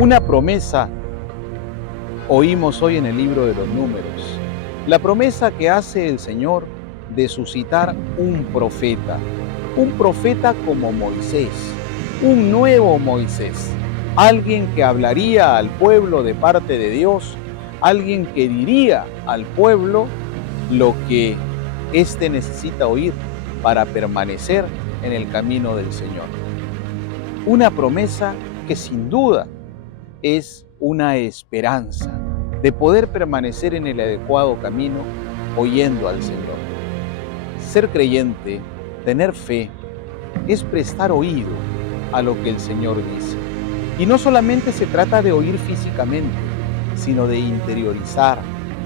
Una promesa oímos hoy en el libro de los Números. La promesa que hace el Señor de suscitar un profeta como Moisés, un nuevo Moisés, alguien que hablaría al pueblo de parte de Dios, alguien que diría al pueblo lo que éste necesita oír para permanecer en el camino del Señor. Una promesa que sin duda es una esperanza de poder permanecer en el adecuado camino oyendo al Señor. Ser creyente, tener fe, es prestar oído a lo que el Señor dice. Y no solamente se trata de oír físicamente, sino de interiorizar,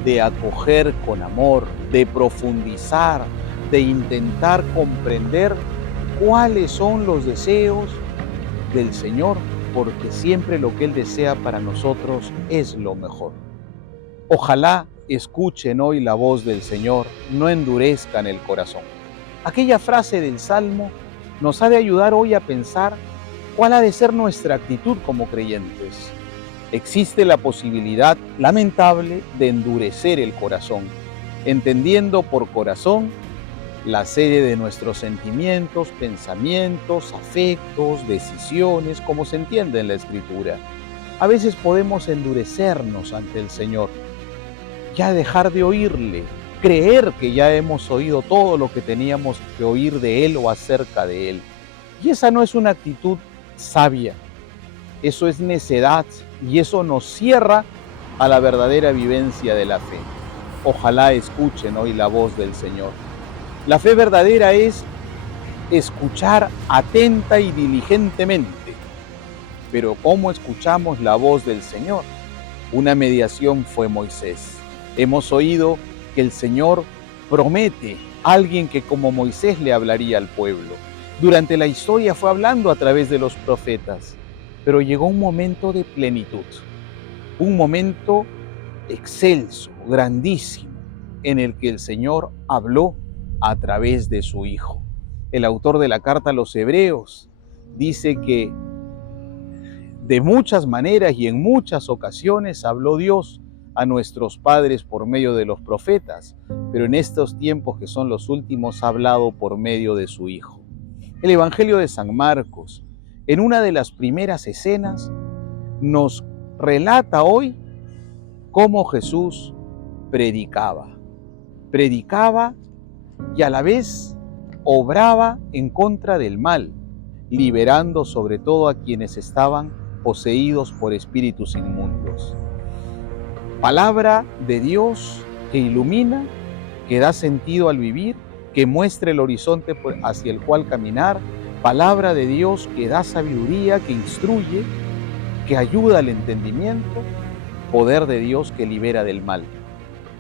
de acoger con amor, de profundizar, de intentar comprender cuáles son los deseos del Señor, porque siempre lo que Él desea para nosotros es lo mejor. Ojalá escuchen hoy la voz del Señor, no endurezcan el corazón. Aquella frase del Salmo nos ha de ayudar hoy a pensar cuál ha de ser nuestra actitud como creyentes. Existe la posibilidad lamentable de endurecer el corazón, entendiendo por corazón la serie de nuestros sentimientos, pensamientos, afectos, decisiones, como se entiende en la Escritura. A veces podemos endurecernos ante el Señor, ya dejar de oírle, creer que ya hemos oído todo lo que teníamos que oír de Él o acerca de Él. Y esa no es una actitud sabia, eso es necedad y eso nos cierra a la verdadera vivencia de la fe. Ojalá escuchen hoy la voz del Señor. La fe verdadera es escuchar atenta y diligentemente. Pero ¿cómo escuchamos la voz del Señor? Una mediación fue Moisés. Hemos oído que el Señor promete a alguien que como Moisés le hablaría al pueblo. Durante la historia fue hablando a través de los profetas, pero llegó un momento de plenitud, un momento excelso, grandísimo, en el que el Señor habló a través de su Hijo. El autor de la carta a los Hebreos dice que de muchas maneras y en muchas ocasiones habló Dios a nuestros padres por medio de los profetas, pero en estos tiempos que son los últimos ha hablado por medio de su Hijo. El Evangelio de San Marcos, en una de las primeras escenas, nos relata hoy cómo Jesús predicaba y a la vez obraba en contra del mal, liberando sobre todo a quienes estaban poseídos por espíritus inmundos. Palabra de Dios que ilumina, que da sentido al vivir, que muestra el horizonte hacia el cual caminar. Palabra de Dios que da sabiduría, que instruye, que ayuda al entendimiento. Poder de Dios que libera del mal.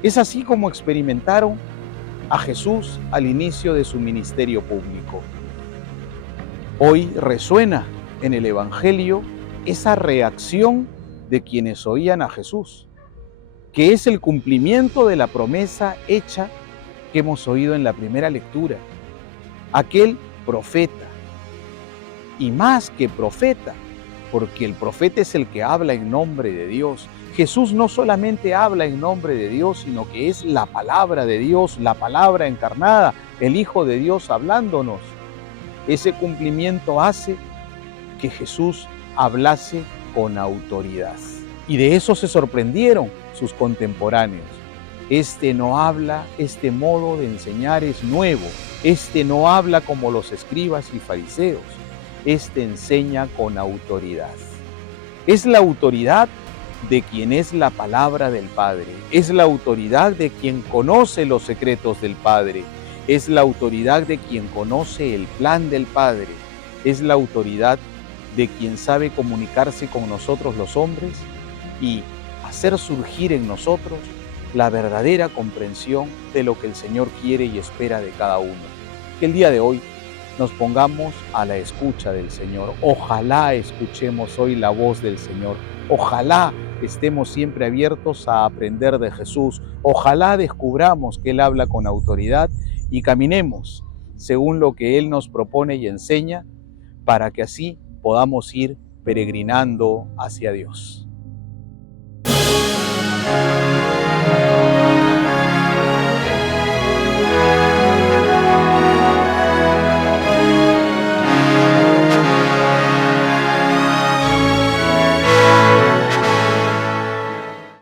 Es así como experimentaron a Jesús al inicio de su ministerio público. Hoy resuena en el Evangelio esa reacción de quienes oían a Jesús, que es el cumplimiento de la promesa hecha que hemos oído en la primera lectura. Aquel profeta, y más que profeta, porque el profeta es el que habla en nombre de Dios. Jesús no solamente habla en nombre de Dios, sino que es la palabra de Dios, la palabra encarnada, el Hijo de Dios hablándonos. Ese cumplimiento hace que Jesús hablase con autoridad. Y de eso se sorprendieron sus contemporáneos. Este no habla, este modo de enseñar es nuevo. Este no habla como los escribas y fariseos. Este enseña con autoridad. Es la autoridad de quien es la palabra del Padre. Es la autoridad de quien conoce los secretos del Padre. Es la autoridad de quien conoce el plan del Padre. Es la autoridad de quien sabe comunicarse con nosotros los hombres y hacer surgir en nosotros la verdadera comprensión de lo que el Señor quiere y espera de cada uno. Que el día de hoy nos pongamos a la escucha del Señor. Ojalá escuchemos hoy la voz del Señor. Ojalá estemos siempre abiertos a aprender de Jesús. Ojalá descubramos que Él habla con autoridad y caminemos según lo que Él nos propone y enseña, para que así podamos ir peregrinando hacia Dios.